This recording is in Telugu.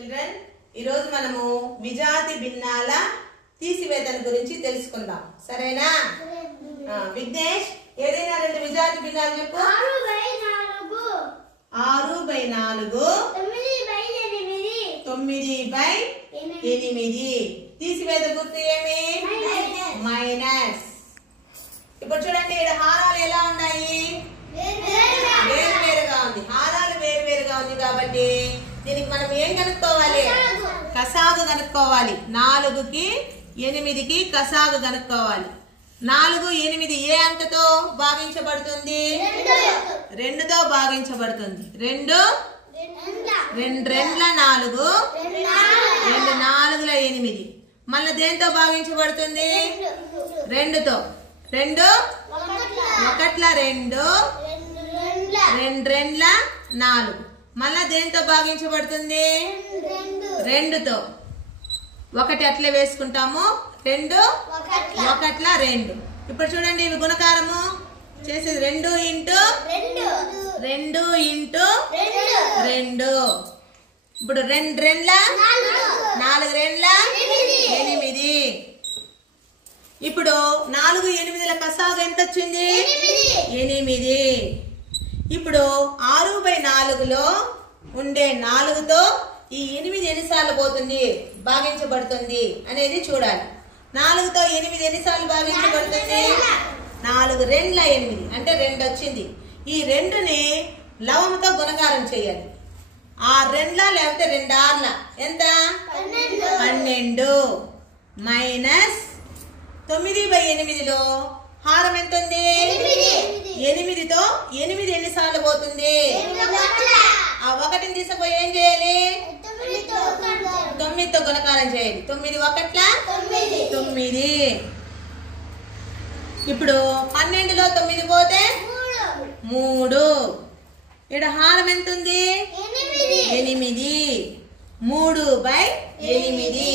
చిల్డ్రన్ ఈ రోజు మనము విజాతి భిన్నాల తీసివేతన గురించి తెలుసుకుందాం. సరేనా? విఘ్నేష్ ఏదైనా రెండు విజాతి భిన్నాలు చెప్పు. 6/4 9/8 తీసివేత గుర్తు ఏమి? మైనస్. ఇప్పుడు చూడండి ఇక్కడ హారాలు ఎలా ఉన్నాయి? వేరువేరుగా ఉంది. హారాలు వేరువేరుగా ఉంది కాబట్టి దీనికి మనం ఏం కనుక్కోవాలి? కసాగు కనుక్కోవాలి. 4కి 8కి కసాగు కనుక్కోవాలి. 4 8 ఏ అంకెతో భాగించబడుతుంది? 2తో భాగించబడుతుంది. 2 2 4 2 4 8. మళ్ళీ దేంతో భాగించబడుతుంది? 2తో. 2 1 2 2 4. మళ్ళా దేంతో భాగించబడుతుంది? 2తో. 1 అట్లే వేసుకుంటాము. 2 1 2. ఇప్పుడు చూడండి ఇవి గుణకారము చేసేది 2 ఇంటూ 2 ఇంటూ 2. ఇప్పుడు 2 2 4 2 8. ఇప్పుడు 4 8ల కసాగు ఎంత వచ్చింది? 8. ఇప్పుడు 6/4లో ఉండే 4తో ఈ 8 ఎన్నిసార్లు పోతుంది భాగించబడుతుంది అనేది చూడాలి. 4తో 8 ఎన్నిసార్లు భాగించబడుతుంది? 4 2 8 అంటే 2 వచ్చింది. ఈ 2ని లవముతో గుణకారం చేయాలి. 6 2 లేకపోతే 2 6 ఎంత? 12 మైనస్ 9/8లో హారం ఎంత ఉంది? 8తో 8 ఎన్నిసార్లు పోతుంది? ఆ 1ని తీసుకుపోయి ఏం చేయాలి? 9తో గుణకారం చేయాలి. 9 1 9. ఇప్పుడు 12లో 9 పోతే 3. ఇక్కడ హారం ఎంత ఉంది? 8. 3/8